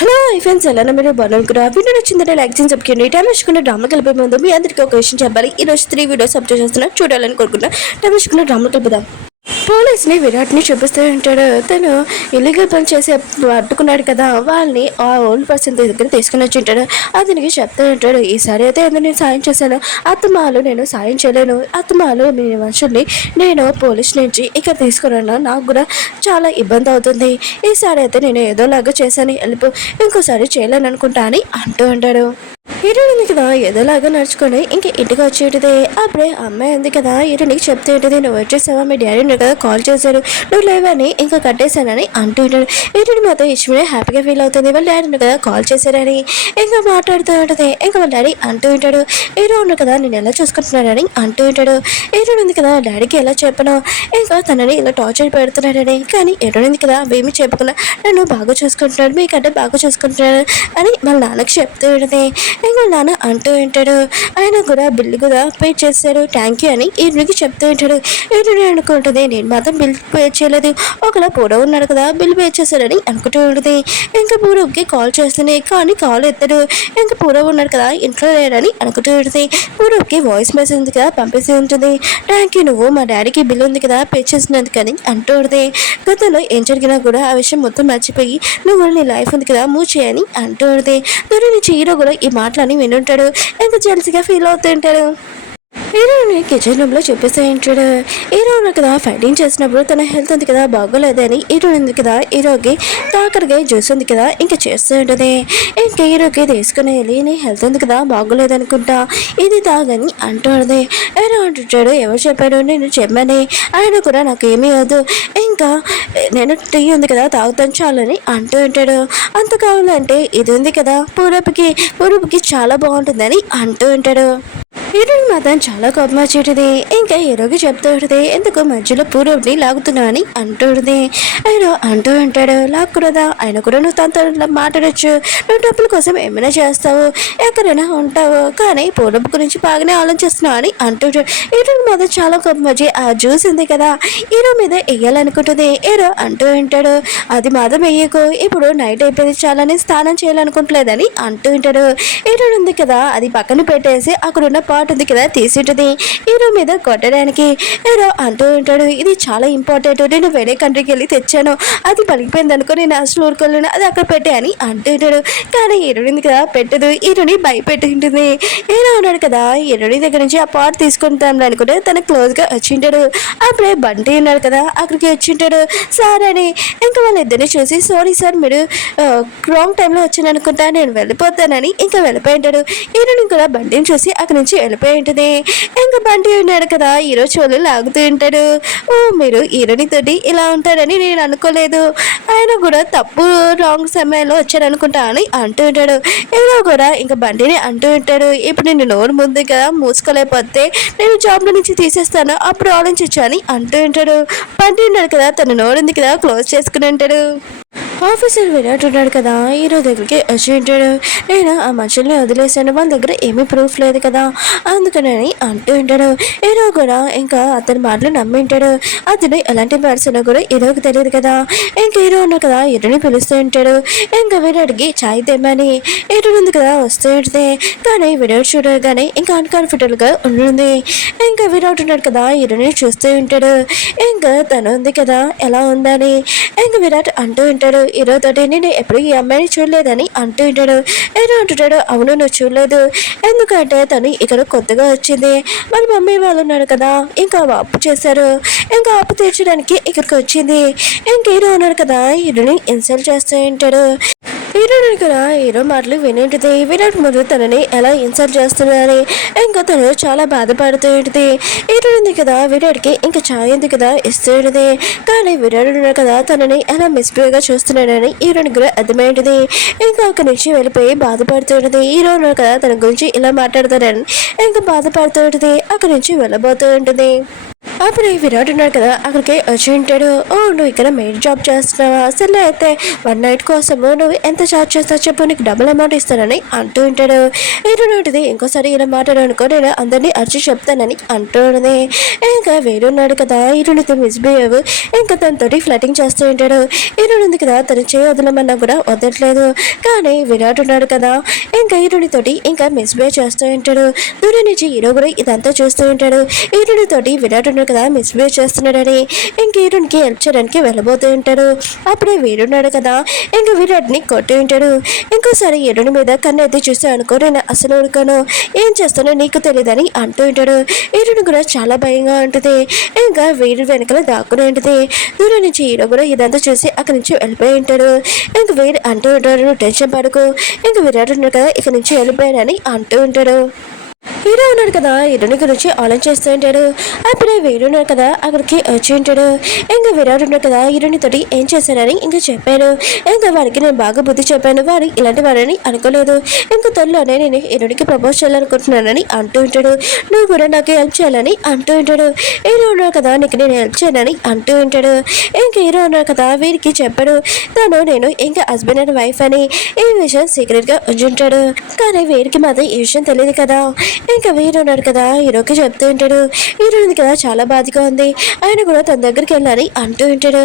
Hello friends, ఎలా మీరు బాగున్నారు కూడా వీడియో నచ్చిందంటే లైక్ చేసి చెప్పుకోండి. టైం వేసుకున్న డ్రామా కలిపే ముందు మీ అందరికీ ఒక విషయం చెప్పాలి. ఈ రోజు 3 వీడియోస్ అప్లోడ్ చేస్తున్నా, చూడాలని కోరుకుంటున్నా. టైం వేసుకున్న డ్రామా కలిపిద్దాం. పోలీస్ని విరాట్ని చూపిస్తూ ఉంటాడు. తను ఇల్లీగల్ పని చేసి అడ్డుకున్నాడు కదా, వాళ్ళని ఆ ఓల్డ్ పర్సన్ దగ్గర తీసుకుని వచ్చి ఉంటాడు. అతనికి చెప్తూ ఉంటాడు, ఈసారి అయితే నేను సాయం చేశాను, అత్తమాలు నేను సాయం చేయలేను, అత్తమాలు మీ మనుషుల్ని నేను పోలీస్ నుంచి ఇక్కడ తీసుకురాను, నాకు కూడా చాలా ఇబ్బంది అవుతుంది, ఈసారి అయితే నేను ఏదోలాగా చేశాను, వెళ్ళిపో, ఇంకోసారి చేయలేను అనుకుంటా అని అంటూ ఉంటాడు. హీరోయిన్ కదా ఏదోలాగా నడుచుకొని ఇంక ఇంటికి వచ్చేటిదే. అప్పుడే అమ్మాయి ఉంది కదా, హీరోనికి చెప్తూ ఉంటుంది, నువ్వు వచ్చేసావా, మీ డాడీ కదా కాల్ చేశాడు, నువ్వు లేవని ఇంకా కట్టేశానని అంటూ ఉంటాడు. హీరోయిన్ మాత్రం ఇష్టమే హ్యాపీగా ఫీల్ అవుతుంది, వాళ్ళ డాడీ కదా కాల్ చేశారని ఇంకా మాట్లాడుతూ ఉంటుంది. ఇంకా వాళ్ళ డాడీ అంటూ ఉంటాడు, హీరో ఉన్న కదా నేను ఎలా చూసుకుంటున్నాడని అంటూ ఉంటాడు. హీరోయిన్ ఉంది కదా డాడీకి ఎలా చెప్పను, ఇంకా తనని ఇలా టార్చర్ పెడుతున్నాడని, కానీ హీరోయిన్ ఉంది కదా అవేమి చెప్పకుండా నన్ను బాగా చూసుకుంటున్నాడు, మీకంటే బాగా చూసుకుంటున్నాడు అని వాళ్ళ నాన్నకి చెప్తూ ఉంటుంది. ఇంకా నాన్న అంటూ ఉంటాడు, ఆయన కూడా బిల్లు కూడా పే చేశాడు, థ్యాంక్ యూ అని ఈయనకి చెప్తూ ఉంటాడు. ఈయన అనుకుంటుంది, నేను మాత్రం బిల్ పే చేయలేదు, ఒకలా పూర్వ ఉన్నాడు కదా బిల్ పే చేశాడని అనుకుంటూ ఉంటుంది. ఇంకా పూర్వకి కాల్ చేస్తుంది, కానీ కాల్ ఎత్తాడు. ఇంకా పూర్వ ఉన్నాడు కదా ఇంట్లో లేడని అనుకుంటూ ఉంటుంది. పూర్వకి వాయిస్ మెసేజ్ ఉంది కదా పంపిస్తూ ఉంటుంది, థ్యాంక్ యూ, నువ్వు మా డాడీకి బిల్ ఉంది కదా పే చేసినందుకని అంటూ ఉంటుంది. గతంలో ఏం జరిగినా కూడా ఆ విషయం మొత్తం మర్చిపోయి నువ్వు నీ లైఫ్ ఉంది కదా మూవ్ చేయని అంటూ ఉంటుంది. దూరం నుంచి హీరో కూడా ఈ మాటలని వినుంటాడు, ఎంత జెల్సీగా ఫీల్ అవుతూ ఉంటాడు. హీరోని కిచెన్ రూమ్ లో చూపిస్తూ ఉంటాడు. హీరో కదా ఫైటింగ్ చేసినప్పుడు తన హెల్త్ ఉంది కదా బాగోలేదని హీరో ఉంది కదా హీరోకి తాకరగా జ్యూస్ ఉంది కదా ఇంకా చేస్తూ ఉంటుంది. ఇంకా హీరోకి తీసుకుని వెళ్ళి నీ హెల్త్ ఉంది కదా బాగోలేదనుకుంటా, ఇది తాగని అంటుంది. హీరో అంటుంటాడు, ఎవరు చెప్పాడు, నేను చెప్పని, ఆయన కూడా నాకు ఏమీ వద్దు, ఇంకా నేను టీ ఉంది కదా తాగుతాను చాలని అంటూ ఉంటాడు. అంత కావాలంటే ఇది ఉంది కదా పూరపుకి చాలా బాగుంటుందని అంటూ ఉంటాడు. హీరోని మాత్రం చాలా కోపం వచ్చేటిది. ఇంకా హీరోకి చెప్తూ ఉంటుంది, ఎందుకు మధ్యలో పూర్వని లాగుతున్నావు అని అంటుంది. హీరో అంటూ ఉంటాడు, లాక్కూడదా, ఆయన కూడా నువ్వు తనతో మాట్లాడచ్చు, నువ్వు డబ్బుల కోసం ఏమైనా చేస్తావు, ఎక్కడైనా ఉంటావు, కానీ పూర్వపు గురించి బాగానే ఆలోచిస్తున్నావు అని అంటుంటాడు. హీరోని మాత్రం చాలా కోపం వచ్చి ఆ జ్యూస్ ఉంది కదా హీరో మీద వేయాలనుకుంటుంది. హీరో అంటూ ఉంటాడు, అది మాత్రం వేయకు, ఇప్పుడు నైట్ అయిపోయింది చాలని స్నానం చేయాలనుకుంటలేదని అంటూ ఉంటాడు. హీరో ఉంది కదా అది పక్కన పెట్టేసి అక్కడున్న పాట్ ఉంది కదా తీసుంటుంది హీరో మీద కొట్టడానికి. హీరో అంటూ ఉంటాడు, ఇది చాలా ఇంపార్టెంట్, నేను వేరే కంట్రీకి వెళ్ళి తెచ్చాను, అది పలిగిపోయింది అనుకో, నేను అసలు ఊరుకోలేను, అది అక్కడ పెట్టే అని అంటూ ఉంటాడు. కానీ హీరోని కదా పెట్టదు, హీరోని భయపెట్టి ఉంటుంది. హీరో ఉన్నాడు కదా హీరోని దగ్గర నుంచి ఆ పాట్ తీసుకుంటాను అనుకుంటే తన క్లోజ్గా వచ్చింటాడు. అప్పుడే బంటి ఉన్నాడు కదా అక్కడికి వచ్చింటాడు సార్ అని. ఇంకా వాళ్ళిద్దరిని చూసి, సారీ సార్, మీరు రాంగ్ టైంలో వచ్చాను అనుకుంటా, నేను వెళ్ళిపోతానని ఇంకా వెళ్ళిపోయి ఉంటాడు. హీరోని కూడా బంటిని చూసి అక్కడి నుంచి వెళ్ళిపోయి ఉంటుంది. ఇంకా బంటి ఉన్నాడు కదా హీరో చోలు లాగుతూ ఉంటాడు, ఓ మీరు హీరోని తోటి ఇలా ఉంటాడని నేను అనుకోలేదు, ఆయన కూడా తప్పు రాంగ్ సమయంలో వచ్చాడు అనుకుంటా అని అంటూ ఉంటాడు. హీరో కూడా ఇంకా బంటిని అంటూ ఉంటాడు, ఇప్పుడు నేను నోరు ముందు కదా మూసుకోలేకపోతే నేను జాబ్లో నుంచి తీసేస్తాను, అప్పుడు ఆలోచించు అని అంటూ ఉంటాడు. బంటి ఉన్నాడు కదా తన నోరుంది కదా క్లోజ్ చేసుకుని ఉంటాడు. ఆఫీసర్ విరాట్ ఉన్నాడు కదా హీరో దగ్గరికి వచ్చి ఉంటాడు, నేను ఆ మనుషుల్ని వదిలేసాను, వాళ్ళ దగ్గర ఏమీ ప్రూఫ్ లేదు కదా అందుకని అంటూ ఉంటాడు. హీరో కూడా ఇంకా అతని మాటలు నమ్మి ఉంటాడు. అతను ఎలాంటి పర్సన్ కూడా హీరోకి తెలియదు కదా. ఇంకా హీరో ఉన్నాడు కదా హీరోని పిలుస్తూ ఉంటాడు. ఇంకా విరాట్కి ఛాయ్ తెమ్మని హీరో ఉంది కదా వస్తూ ఉంటుంది. కానీ విరాట్ చూడగానే ఇంకా అన్కంఫర్టబుల్గా ఉంటుంది. ఇంకా విరాట్ ఉన్నాడు కదా హీరోని చూస్తూ ఉంటాడు. ఇంకా తను ఉంది కదా ఎలా ఉందని ఇంకా విరాట్ అంటూ ఉంటాడు హీరో తోటి, నేను ఎప్పుడు ఈ అమ్మాయిని చూడలేదని అంటూ ఉంటాడు. హీరో అంటుంటాడు, అవును నువ్వు చూడలేదు, ఎందుకంటే తను ఇక్కడ కొత్తగా వచ్చింది, వాళ్ళ మమ్మీ వాళ్ళు ఉన్నారు కదా ఇంకా అప్పు చేశారు, ఇంకా అప్పు తీర్చడానికి ఇక్కడికి వచ్చింది. ఇంకా హీరో ఉన్నాడు కదా హీరోని ఇన్సల్ట్ చేస్తూ ఉంటాడు. హీరోని కదా హీరో మాటలు వినేంటిది. విరాట్ ముందు తనని ఎలా ఇన్సల్ట్ చేస్తున్నారని ఇంకా తను చాలా బాధపడుతూ ఉంటుంది. హీరో ఉంది కదా విరాట్కి ఇంకా ఛాయ్ ఉంది కదా ఇస్తూ ఉంటుంది. కానీ విరాట్ ఉన్నాడు కదా తనని ఎలా మిస్బిహేవ్గా చూస్తున్నాడని హీరోని కూడా అర్థమైంటుంది. ఇంకా అక్కడి నుంచి వెళ్ళిపోయి బాధపడుతూ ఉంటుంది. హీరో ఉన్నాడు కదా తన గురించి ఇలా మాట్లాడతారని ఇంకా బాధపడుతూ ఉంటుంది. అక్కడి నుంచి వెళ్ళబోతూ ఉంటుంది. అప్పుడు విరాట్ ఉన్నాడు కదా అక్కడికి వచ్చి ఉంటాడు, ఓ నువ్వు ఇక్కడ మెయిన్ జాబ్ చేస్తున్నావా, అసలు అయితే 1 నైట్ కోసము నువ్వు ఎంత ఎంత చార్జ్ చేస్తా చెప్పు, నీకు డబుల్ అమౌంట్ ఇస్తానని అంటూ ఉంటాడు. హీరోయిన్ ఇంకోసారి ఇలా మాట్లాడనుకో నేను అందరినీ అరిచి చెప్తానని అంటూ ఉంటుంది. ఇంకా వేరున్నాడు కదా హీరోయిన్తో మిస్బిహేవ్, ఇంకా తనతోటి ఫ్లటింగ్ చేస్తూ ఉంటాడు. హీరోయిన్ ఉంది కదా తను చేయొదలమన్నా కూడా వదలట్లేదు. కానీ విరాట్ ఉన్నాడు కదా ఇంకా హీరోయిన్ తోటి ఇంకా మిస్బిహేవ్ చేస్తూ ఉంటాడు. దూరం నుంచి హీరో కూడా ఇదంతా చూస్తూ ఉంటాడు. హీరోయిన్ తోటి విరాట్ ఉన్నాడు కదా మిస్బిహేవ్ చేస్తున్నాడని ఇంక హీరోయిన్కి హెల్ప్ చేయడానికి వెళ్ళబోతూ ఉంటాడు. అప్పుడే వీరున్నాడు కదా ఇంకా విరాట్ని కొట్టి ఉంటాడు. ఇంకోసారి హీరోయిన్ మీద కన్ను ఎత్తి చూస్తే అనుకో నేను అసలు ఉడకను, ఏం చేస్తానో నీకు తెలియదని అంటూ ఉంటాడు. హీరోయిన్ కూడా చాలా భయంగా ఉంటుంది. ఇంకా వీరు వెనకాల దాక్కుని ఉంటుంది. దూరం నుంచి హీరో కూడా ఇదంతా చూసి అక్కడి నుంచి వెళ్ళిపోయి ఉంటాడు. ఇంక వీరు అంటూ ఉంటాడు టెన్షన్ పడకు, ఇంక విరాట్ ఉన్నాడు కదా ఇక్కడి నుంచి వెళ్ళిపోయానని అంటూ ఉంటాడు. హీరో ఉన్నాడు కదా హీరోని గురించి ఆలోచిస్తూ ఉంటాడు. అప్పుడే వీరు ఉన్నాడు కదా అక్కడికి వచ్చి ఉంటాడు. ఇంకా విరాట్ ఉన్నాడు కదా హీరోని తోటి ఏం చేశానని ఇంకా చెప్పాను. ఇంకా వాడికి నేను బాగా బుద్ధి చెప్పాను, వాడు ఇలాంటి వాడని అనుకోలేదు. ఇంకా త్వరలోనే నేను హీరోనికి ప్రపోజ్ చేయాలనుకుంటున్నానని అంటూ ఉంటాడు. నువ్వు కూడా నాకు హెల్ప్ చేయాలని అంటూ ఉంటాడు. హీరో ఉన్నాడు కదా నీకు నేను హెల్ప్ చేయనని అంటూ ఉంటాడు. ఇంకా హీరో ఉన్నాడు కదా వీరికి చెప్పాడు నేను ఇంకా హస్బెండ్ అండ్ వైఫ్ అని. ఈ విషయం సీక్రెట్ గా ఉంచుంటాడు. కానీ వీరికి మాత్రం ఈ విషయం తెలియదు కదా. ఇంకా వీరు ఉన్నాడు కదా హీరోకి చెప్తూ ఉంటాడు. హీరో ఉంది కదా చాలా బాధగా ఉంది, ఆయన కూడా తన దగ్గరికి వెళ్ళాలి అంటూ ఉంటాడు.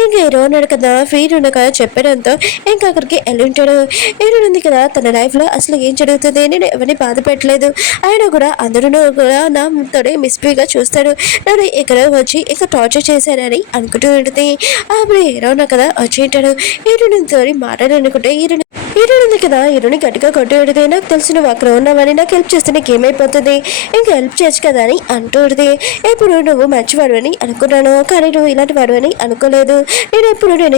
ఇంకా హీరో ఉన్నాడు కదా వీరు ఉన్న కదా చెప్పడంతో ఇంకా అక్కడికి వెళ్ళి ఉంటాడు. హీరో ఉంది కదా తన లైఫ్ లో అసలు ఏం జరుగుతుంది, నేను ఎవరిని బాధ పెట్టలేదు, ఆయన కూడా అందరూ కూడా నా తోడే మిస్బీగా చూస్తాడు, నన్ను ఇక్కడ వచ్చి ఇంకా టార్చర్ చేశానని అనుకుంటూ ఉంటుంది. అప్పుడు హీరో ఉన్నా కదా వచ్చి ఉంటాడు. హీరోని తోడి మాట్లాడాలనుకుంటే హీరోయిన్ ఉంది కదా హీరోని గట్టిగా కొట్టేది, నాకు తెలిసి నువ్వు అక్కడ ఉన్నావని, నాకు హెల్ప్ చేస్తే నీకు ఏమైపోతుంది, ఇంకా హెల్ప్ చేయొచ్చు కదా అని అంటుంది. ఎప్పుడు నువ్వు మంచివాడు అని అనుకున్నాను, కానీ నువ్వు ఇలాంటి వాడు అని అనుకోలేదు. నేను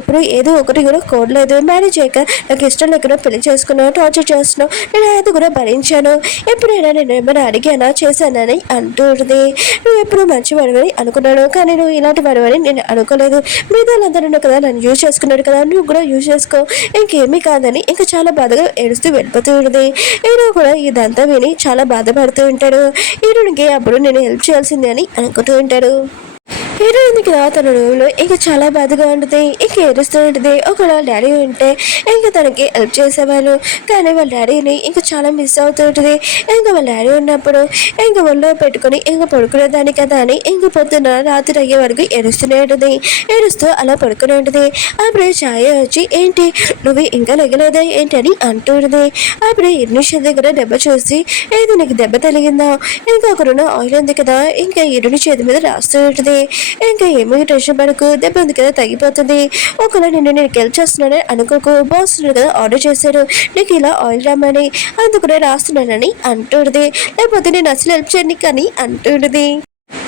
ఎప్పుడు ఏదో ఒకటి కూడా కోడలేదు, మ్యారేజ్ చేయక నాకు ఇష్టం లేకుండా పెళ్లి చేసుకున్నావు, టార్చర్ చేస్తున్నావు, నేను అది కూడా భరించాను, ఎప్పుడైనా నేను ఏమైనా అడిగానా చేశానని అంటుంది. నువ్వు ఎప్పుడు మంచివాడు అని అనుకున్నాను, కానీ నువ్వు ఇలాంటి వాడు అని నేను అనుకోలేదు, మిగతాలందరూ కదా నన్ను యూజ్ చేసుకున్నాడు కదా, నువ్వు కూడా యూజ్ చేసుకో, ఇంకేమీ కాదని ఇంకా చాలా బాధగా ఏడుస్తూ వెళ్ళిపోతూ ఉంటుంది. హీరో కూడా ఇదంతా విని చాలా బాధపడుతూ ఉంటాడు. హీరోనికి అప్పుడు నేను హెల్ప్ చేయాల్సిందే అని అనుకుంటూ ఉంటాడు. హీరోయిన్ కదా తన రూమ్లో ఇంకా చాలా బాధగా ఉంటుంది, ఇంకా ఏడుస్తూ ఉంటుంది. ఒకవేళ డాడీ ఉంటే ఇంకా తనకి హెల్ప్ చేసేవాళ్ళు, కానీ వాళ్ళ డాడీని ఇంకా చాలా మిస్ అవుతూ ఉంటుంది. ఇంకా వాళ్ళ డాడీ ఉన్నప్పుడు ఇంకా ఒళ్ళో పెట్టుకొని ఇంకా పడుకునేదాన్ని కదా అని ఇంక పొద్దున్న రాత్రి అయ్యే వరకు ఏడుస్తూనే ఉంటుంది. ఏడుస్తూ అలా పడుకునే ఉంటుంది. అప్పుడే ఛాయ వచ్చి ఏంటి నువ్వు ఇంకా లెగలేదా ఏంటి అని అంటూ ఉంటుంది. అప్పుడే ఇర్నిషన్ దగ్గర దెబ్బ చూసి ఏది నీకు దెబ్బ తగిలిందా, ఇంకా ఒకరున్న ఆయిల్ ఉంది కదా ఇంకా ఇరుని చేతి మీద రాస్తూ ఉంటుంది. ఇంకా ఏమీ టెన్షన్ పడకు, దెబ్బ ఉంది కదా తగ్గిపోతుంది, ఒకవేళ నేను హెల్ప్ చేస్తున్నానని అనుకోకు, బాస్ కదా ఆర్డర్ చేశాడు నీకు ఇలా ఆయిల్ రామని, అందుకునే రాస్తున్నానని అంటుంది. లేకపోతే నేను అసలు హెల్ప్ చేయని కానీ అంటుంది.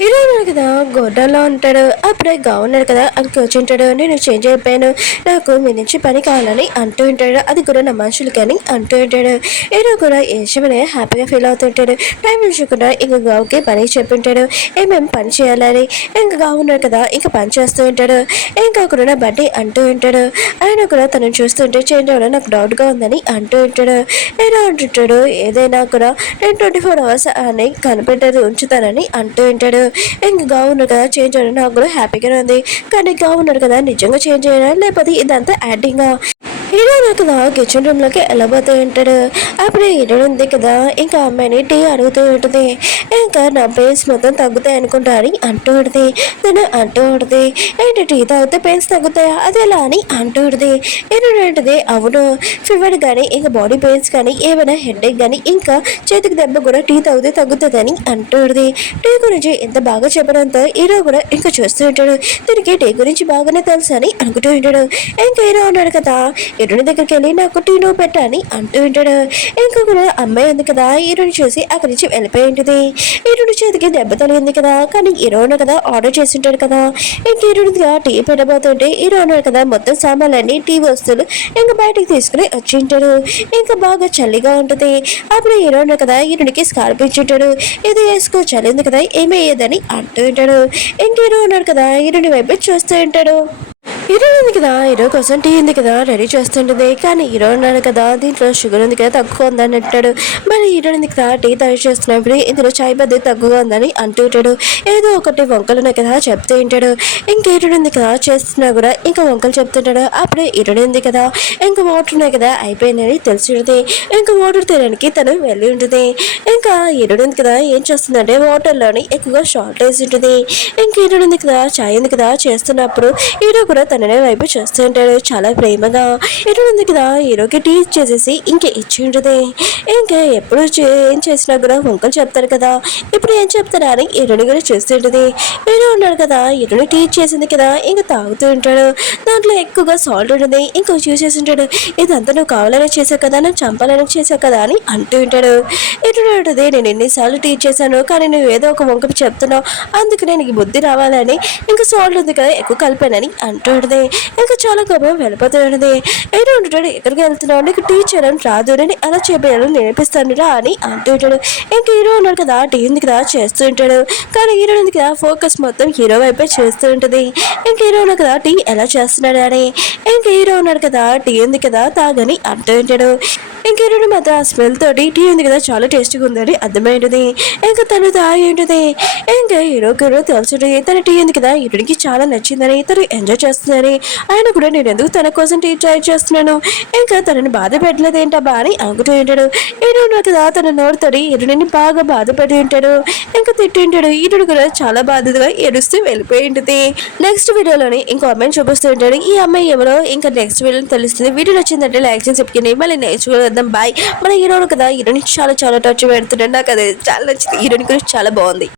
హీరో కదా గొడ్డలో ఉంటాడు. అప్పుడే ఉన్నాడు కదా అక్కడికి వచ్చి ఉంటాడు. నేను చేంజ్ అయిపోయాను, నాకు మీ నుంచి పని కావాలని అంటూ ఉంటాడు. అది కూడా నా మనుషులు కానీ అంటూ ఉంటాడు. హీరో కూడా ఏ విషయమైనా హ్యాపీగా ఫీల్ అవుతుంటాడు. టైం ఉంచకుండా ఇంకా గావుకి పని చెప్పింటాడు, ఏమేమి పని చేయాలని. ఇంకా ఉన్నాడు కదా ఇంకా పని చేస్తూ ఉంటాడు. ఇంకా అక్కడ బడ్డీ అంటూ ఉంటాడు. ఆయన కూడా తనను చూస్తుంటే చేంజ్ అవ్వడం నాకు డౌట్గా ఉందని అంటూ ఉంటాడు. హీరో అంటుంటాడు ఏదైనా కూడా నేను 24 hours అని కనిపెట్టేది ఉంచుతానని అంటూ ఉంటాడు. ఇంకా ఉన్నాడు కదా చేంజ్ అవ్వడం నాకు కూడా హ్యాపీగానే ఉంది, కానీ ఉన్నాడు కదా నిజంగా చేంజ్ అయ్యాడా లేకపోతే ఇదంతా యాక్టింగా. హీరో కదా కిచెన్ రూమ్ లోకి వెళ్ళబోతూ ఉంటాడు. అప్పుడే హీరో ఉంది కదా ఇంకా అమ్మాయిని టీ అడుగుతూ ఉంటుంది. ఇంకా నా పెయిన్స్ మొత్తం తగ్గుతాయి అనుకుంటా అని అంటూ ఉంటుంది. తను అంటూ ఉంటుంది ఏంటి టీ తాగితే పెయిన్స్ తగ్గుతాయా అది ఎలా అని అంటూ ఉంటుంది. హీరో ఏంటిది అవును ఫీవర్ కానీ ఇంకా బాడీ పెయిన్స్ కానీ ఏమైనా హెడేక్ కానీ ఇంకా చేతికి దెబ్బ కూడా టీ తాగితే తగ్గుతుందని అంటూ ఉంటుంది. టీ గురించి ఎంత బాగా చెప్పడంతో హీరో కూడా ఇంకా చూస్తూ ఉంటాడు. దీనికి టీ గురించి బాగానే తెలుసు అని అనుకుంటూ ఉంటాడు. ఇంకా హీరో ఉన్నాడు కదా హీరోని దగ్గరికి వెళ్ళి నాకు టీ నువ్వు పెట్టని అంటూ ఉంటాడు. ఇంకొకరు అమ్మాయి ఉంది కదా హీరోని చూసి అక్కడి నుంచి వెళ్ళిపోయి ఉంటుంది. హీరోని చేతికి దెబ్బ తగిలింది కదా, కానీ హీరోను కదా ఆర్డర్ చేసి ఉంటాడు కదా. ఇంక హీరోనిగా టీ పెట్టబోతుంటే హీరోను కదా మొత్తం సామాన్లన్నీ టీ వస్తువులు ఇంకా బయటికి తీసుకుని వచ్చి ఉంటాడు. ఇంకా బాగా చలిగా ఉంటుంది. అప్పుడు హీరోను కదా హీరోనికి స్కార్ప్ ఇచ్చింటాడు. ఇది వేసుకో చలింది కదా ఏమయ్యేదని అంటూ ఉంటాడు. ఇంక హీరో ఉన్నాడు కదా హీరోని వైపు చూస్తూ ఉంటాడు. హీరో ఉంది కదా, హీరో కోసం టీ ఉంది కదా రెడీ చేస్తుంటుంది. కానీ హీరో ఉన్నాడు కదా, దీంట్లో షుగర్ ఉంది కదా తక్కువ ఉందని అంటాడు. మరి హీరో ఉంది కదా టీ తయారు చేస్తున్నప్పుడు ఇందులో చాయ్ పద్ధతి తక్కువగా ఉందని అంటూ ఉంటాడు. ఏదో ఒకటి వంకలు ఉన్నాయి కదా చెప్తూ ఉంటాడు. ఇంకా హీరో ఉంది కదా చేస్తున్నా కూడా ఇంకా వంకలు చెప్తుంటాడు. అప్పుడే హీరో ఉంది కదా ఇంకా వాటర్ ఉన్నాయి కదా అయిపోయిందని తెలిసి ఉంటుంది. ఇంకా వాటర్ తీయడానికి తను వెళ్ళి ఉంటుంది. ఇంకా హీరో ఉంది కదా ఏం చేస్తుందంటే వాటర్లోని ఎక్కువగా షార్ట్ వేసి ఉంటుంది. ఇంకా హీరో ఉంది కదా చాయ్ ఉంది కదా చేస్తున్నప్పుడు హీరో కూడా తననే వైపు చూస్తూ ఉంటాడు చాలా ప్రేమగా. హీరో ఉంది కదా హీరోకి టీ చేసేసి ఇంకా ఇచ్చి ఉంటుంది. ఇంకా ఎప్పుడు ఏం చేసినా కూడా వంకలు చెప్తారు కదా, ఇప్పుడు ఏం చెప్తారా అని హీరోని కూడా చూస్తూ ఉంటుంది. హీరో ఉన్నాడు కదా హీరోని టీ చేసింది కదా ఇంకా తాగుతూ ఉంటాడు. దాంట్లో ఎక్కువగా సాల్ట్ ఉంటుంది. ఇంకా చూసేసి ఉంటాడు, ఇదంతా నువ్వు కావాలని చేసావు కదా, నన్ను చంపాలని చేసావు కదా అని అంటూ ఉంటాడు. హీరో ఉంటుంది, నేను ఎన్నిసార్లు టీ చేశాను కానీ నువ్వు ఏదో ఒక వంక చెప్తున్నావు, అందుకు నేను ఈ బుద్ధి రావాలని ఇంకా సాల్ట్ ఉంది కదా ఎక్కువ కలిపానని అంటూ ఉంటుంది. ఇంకా చాలా కోపం వెళ్ళిపోతూ ఉంటుంది. హీరో ఉంటాడు, ఎక్కడికి వెళ్తున్నావు, నీకు టీ చేయడం రాదు, నేను ఎలా చేయాలో నేర్పిస్తాను రా అని అంటూ ఉంటాడు. ఇంకా హీరో ఉన్నాడు కదా టీ ఉంది కదా చేస్తూ ఉంటాడు. కానీ హీరో ఉంది కదా ఫోకస్ మొత్తం హీరో వైపే చేస్తూ ఉంటుంది. ఇంకా హీరో ఉన్నాడు కదా టీ ఎలా చేస్తున్నాడు అని. ఇంకా హీరో ఉన్నాడు కదా టీ ఉంది కదా తాగని అంటూ ఉంటాడు. ఇంకా హీరోని మాత్రం ఆ స్మెల్ తోటి టీ ఉంది కదా చాలా టేస్టీగా ఉందని అర్థమైంటుంది. ఇంకా తను తాగి ఉంటుంది. ఇంకా హీరోకి తెలుసుంటుంది తన టీ ఉంది కదా హీరోనికి చాలా నచ్చిందని, తను ఎంజాయ్ చేస్తుందని. ఆయన కూడా నేను ఎందుకు తన కోసం టీ ట్రై చేస్తున్నాను, ఇంకా తనని బాధ పెట్టలేదు ఏంటబ్బా అని అనుకుంటూ ఉంటాడు. హీరో ఉన్నాడు కదా తన నోరుతోటి హీరోని బాగా బాధ పెట్టి ఉంటాడు. ఇంకా తిట్టి ఉంటాడు. హీరోడు కూడా చాలా బాధగా ఏడుస్తూ వెళ్ళిపోయి ఉంటుంది. నెక్స్ట్ వీడియోలోని ఇంకో అమ్మాయిని చూపిస్తూ ఉంటాడు. ఈ అమ్మాయి ఎవరో ఇంకా నెక్స్ట్ వీడియోని తెలుస్తుంది. వీడియో నచ్చిందంటే లైక్ చేసి చెప్పుకుని మళ్ళీ నెక్స్ట్ వీడియో బాయ్. మన హీరోను కదా హీరోని చాలా చాలా టచ్ పెడుతున్నాడు. నాకు అది చాలా నచ్చింది. హీరోని గురించి చాలా బాగుంది.